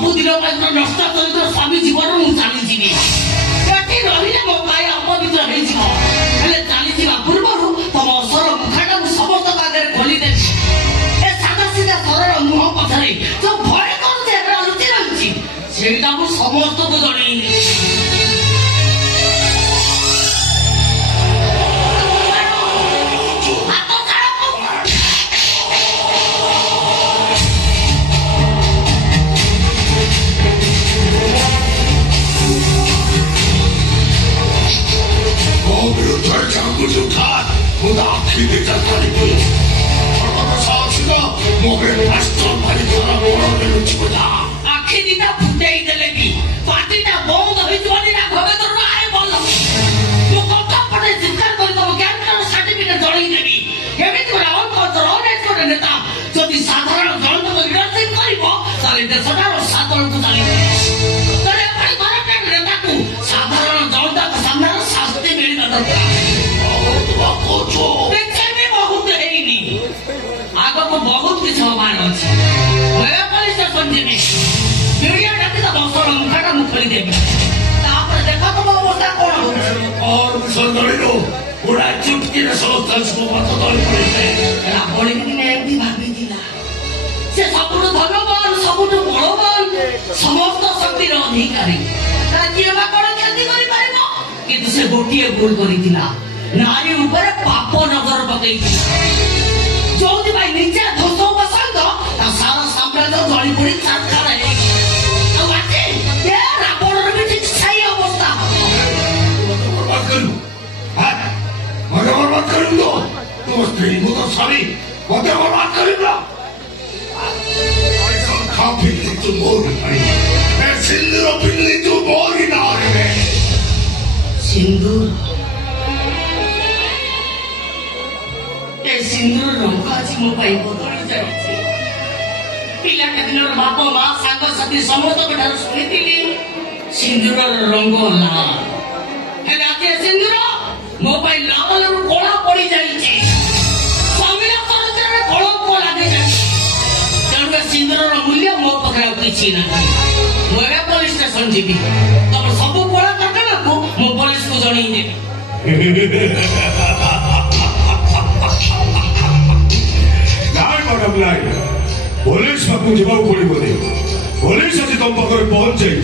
ସବୁଦିନ ପାଇଁ ନଷ୍ଟ ଚରିତ୍ର ସ୍ୱାମୀ ଜୀବନ ମୁଁ ଚାଲିଯିବି ଏଠି ରହିଲେ ମୋ ପାଇଁ ଅପବିତ୍ର ହେଇଯିବ ହେଲେ ଚାଲିଯିବା ପୂର୍ବରୁ ତମ ଅସର ମୁଖାଟା ମୁଁ ସମସ୍ତଙ୍କ ଆଗରେ ଖୋଲିଦେବି ଏ ସାଧା ସିଧା ସରଳ ମୁହଁ ପଛରେ ଯୋଉ ଭୟ କରୁଛି ଏବେ ଲୁଚି ରହିଛି ସେଇଟା ମୁଁ ସମସ୍ତଙ୍କୁ ଜଣେଇବି आखि दिटा फुटाई देले भी पार्टीटा बंद होइजवानी ना घरे तो आए बोल तू कथा पड़े जिक्र कर तो कैरेक्टर सर्टिफिकेट जळई देबी केमिति राउन को जरोने को नेता जदि साधारण जनता को लीडरशिप करिवो ताले देशटार साधारण को जानि तरे अपनी भारत नेता को साधारण जनता को सामने शास्ति मिलना दरकार बहुत बाकोचो देखै में बहुत हेइनी आगो को बहुत किछ हमान अछि नया पुलिस स्टेशन जेबी मीडिया डाकी ता बसर मुखाटा मु खोली देबी तापर देखा तो अवस्था कोन हो और मिशन दलिरो पूरा चुटकी रे समस्त को मत दली पड़े एला बोली कि ने एमडी भाबी दिला से सबुठ धनवान सबुठ बलवान समस्त शक्तिर अधिकारी राज्यमा कोन क्षति करि पारिबो किंतु से गोटिए भूल करि दिला नारी ऊपर पाप नजर पकई जोदी भाई नीचे दोस्तों पसंद ता सारा साम्राज्य जळी पड़ी छातखार है तो बाटे ये रावण रे भी ठीक सही अवस्था बर्बाद करू हां मगर बर्बाद करू तो तुम स्त्री मु तो स्वामी मते बर्बाद करूला काफी तू मोर भाई मैं सिंदूर पिल्ली तू मोर ना रे सिंदूर ए सिंदूर रंग आज मो पाई बदली जाइछे पिलाटा दिनर बाप मा सांग साथी समस्त कठार सुनितिली सिंदूर रंग लाल हेले आके सिंदूर मो पाई लाल रु कोला पड़ी जाइछे स्वामी चरित्र कोला कोला दे जाइछे तेणु सिंदूर मूल्य मो पकड़ा किछि ना मोरे पुलिस स्टेशन जीबी तब सब कोला कटला को मो पुलिस को जणई देबी पुलिस पाखु जीवा पड़े पुलिस आज तुम पाखे पहुंच जाइए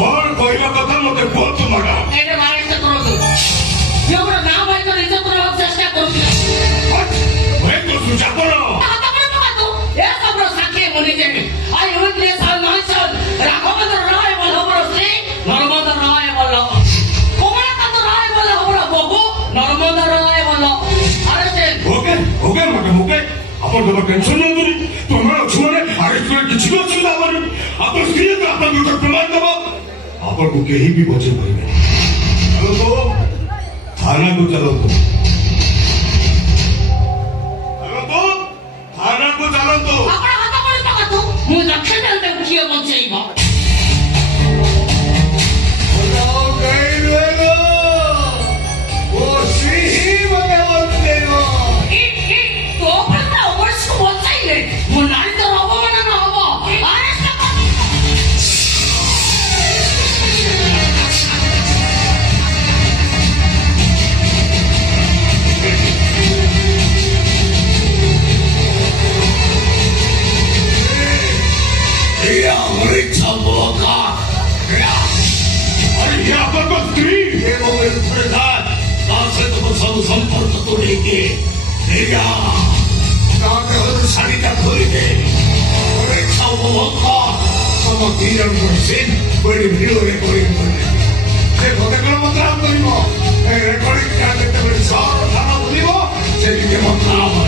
और कहला कथा मत बहुत मागा नाम चेष्टा कर अपन जब टेंशन नहीं करी तो हमारा छुआने अरेस्ट करे किसी को असुविधा हमारी अपन स्त्री का अपना गुटर प्रमाण दबा अपन को कहीं भी बचे भाई में चलो तो थाना को चलो तो थाना को चलो तो अपना हाथ पर पकड़ तू मुझे रखे चलते किए बचेगा संपर्क तो लेके शाड़ीटा खोली दे तुम तीन भिडियो रेकर्डिंग से घटे कौन मतदान कर रेकर्डिंग सहर थाना बुझ से मतदान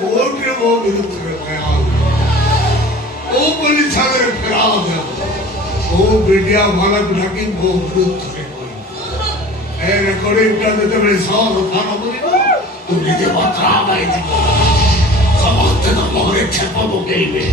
କୋର୍ଟରେ ମୋ ବିରୁଦ୍ଧରେ ଫେରାଉ କୋଉ ପୋଲିସ ଆଗରେ ଫେରାଉ କୋଉ ମିଡିଆ ବାଲାକୁ ଡାକି ମୋ ବିରୁଦ୍ଧରେ କହିବ ଏ ରେକର୍ଡିଂଟା ଯେତେବେଳେ ସହର ଥାନ କରିବ ତୁ ନିଜେ ବତ୍ରା ପାଇଥିବ ସମସ୍ତେ ତମ ଘରେ ଛେପ ପକେଇବେ।